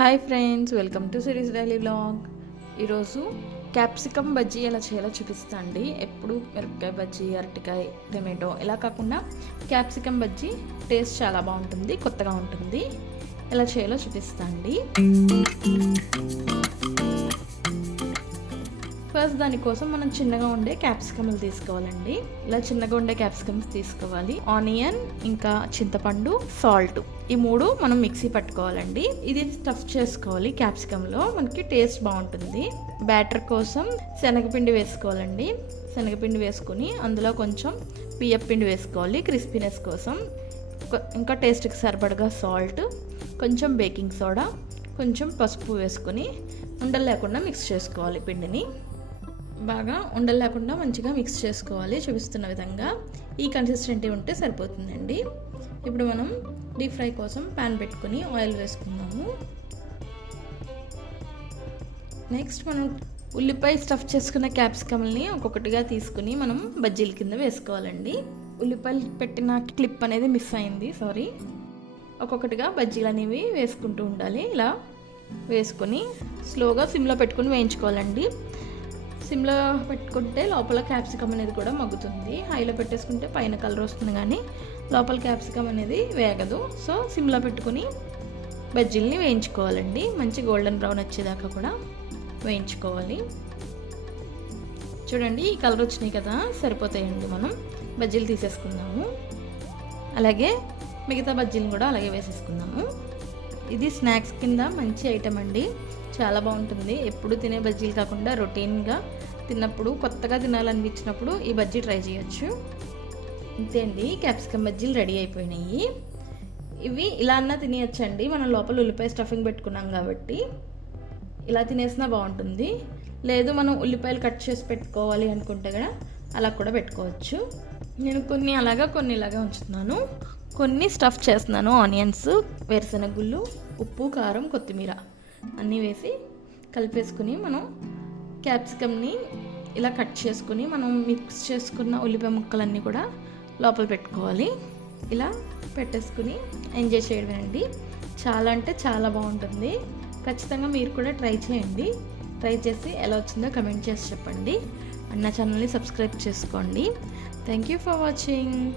Hi friends welcome to series daily blog ఈరోజు capsicum bajji ఎలా చేయాలో చూపిస్తా అండి ఎప్పుడు మిరపకాయ బజ్జీ అరటికాయ టమాటో ఇలా కాకుండా క్యాప్సికమ్ బజ్జీ టేస్ట్ చాలా బాగుంటుంది కొత్తగా ఉంటుంది. ఎలా చేయాలో చూపిస్తా అండి ఫస్ట్ దానికోసం మనం చిన్నగా ఉండే క్యాప్సికమ్లు తీసుకోవాలండి. ఇలా చిన్నగా ఉండే క్యాప్సికమ్స్ తీసుకోవాలి. ఆనియన్ ఇంకా చింతపండు సాల్ట్ ఈ మూడు మనం మిక్సీ పట్టుకోవాలండి. ఇది స్టఫ్ చేసుకోవాలి క్యాప్సికంలో మనకి టేస్ట్ బాగుంటుంది. బ్యాటర్ కోసం శనగపిండి వేసుకోవాలండి. శనగపిండి వేసుకుని అందులో కొంచెం బియ్యపిండి వేసుకోవాలి క్రిస్పీనెస్ కోసం. ఇంకా టేస్ట్కి సరిపడగా సాల్ట్ కొంచెం బేకింగ్ సోడా కొంచెం పసుపు వేసుకొని ఉండలు లేకుండా మిక్స్ చేసుకోవాలి పిండిని. బాగా ఉండలేకుండా మంచిగా మిక్స్ చేసుకోవాలి చూపిస్తున్న విధంగా. ఈ కన్సిస్టెంటీ ఉంటే సరిపోతుందండి. ఇప్పుడు మనం డీప్ ఫ్రై కోసం ప్యాన్ పెట్టుకుని ఆయిల్ వేసుకుందాము. నెక్స్ట్ మనం ఉల్లిపాయ స్టఫ్ చేసుకున్న క్యాప్సికమ్ని ఒక్కొక్కటిగా తీసుకుని మనం బజ్జీల కింద వేసుకోవాలండి. ఉల్లిపాయలు పెట్టిన క్లిప్ అనేది మిస్ అయింది సారీ ఒక్కొక్కటిగా బజ్జీలు అనేవి వేసుకుంటూ ఉండాలి. ఇలా వేసుకొని స్లోగా సిమ్లో పెట్టుకుని వేయించుకోవాలండి. సిమ్లో పెట్టుకుంటే లోపల క్యాప్సికమ్ అనేది కూడా మగ్గుతుంది. హైలో పెట్టేసుకుంటే పైన కలర్ వస్తుంది కానీ లోపల క్యాప్సికమ్ అనేది వేగదు. సో సిమ్లో పెట్టుకుని బజ్జీల్ని వేయించుకోవాలండి. మంచి గోల్డెన్ బ్రౌన్ వచ్చేదాకా కూడా వేయించుకోవాలి. చూడండి ఈ కలర్ వచ్చినాయి కదా సరిపోతాయండి మనం. బజ్జీలు తీసేసుకుందాము. అలాగే మిగతా బజ్జీలు కూడా అలాగే వేసేసుకుందాము. ఇది స్నాక్స్ కింద మంచి ఐటమ్ అండి. చాలా బాగుంటుంది. ఎప్పుడు తినే బజ్జీలు కాకుండా రొటీన్గా తిన్నప్పుడు కొత్తగా తినాలనిపించినప్పుడు ఈ బజ్జీ ట్రై చేయొచ్చు. అంతే అండి. క్యాప్సికమ్ బజ్జీలు రెడీ అయిపోయినాయి. ఇవి ఇలా అన్నా తినేయచ్చండి. మనం లోపల ఉల్లిపాయ స్టఫింగ్ పెట్టుకున్నాం కాబట్టి ఇలా తినేసినా బాగుంటుంది. లేదు మనం ఉల్లిపాయలు కట్ చేసి పెట్టుకోవాలి అనుకుంటే కూడా అలా కూడా పెట్టుకోవచ్చు. నేను కొన్ని అలాగా కొన్ని ఇలాగా ఉంచుతున్నాను. కొన్ని స్టఫ్ చేస్తున్నాను. ఆనియన్స్ వేరుశనగుళ్ళు ఉప్పు కారం కొత్తిమీర. అన్నీ వేసి కలిపేసుకుని మనం క్యాప్సికమ్ని ఇలా కట్ చేసుకుని మనం మిక్స్ చేసుకున్న ఉల్లిపాయ ముక్కలన్నీ కూడా లోపల పెట్టుకోవాలి. ఇలా పెట్టేసుకుని ఎంజాయ్ చేయడమేనండి. చాలా అంటే చాలా బాగుంటుంది. ఖచ్చితంగా మీరు కూడా ట్రై చేయండి. ట్రై చేసి ఎలా వచ్చిందో కమెంట్ చేసి చెప్పండి. అన్న ఛానల్ని సబ్స్క్రైబ్ చేసుకోండి. Thank you for watching.